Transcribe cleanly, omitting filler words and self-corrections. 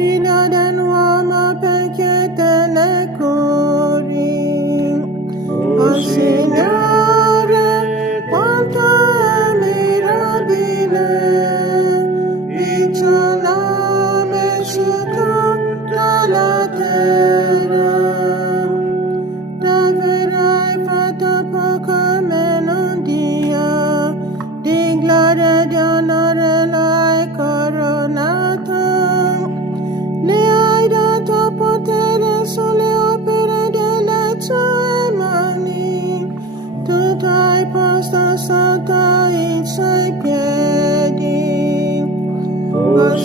figlia dell'uomo perché te ne curi. Oh Signore, quanto è mirabile il tuo nome su tutta la terra. Davvero hai fatto poco meno Dio, di gloria e di onore lo hai coronato. Le hai dato potere sulle opere delle tue mani, tutto hai posto sotto i suoi piedi. Oh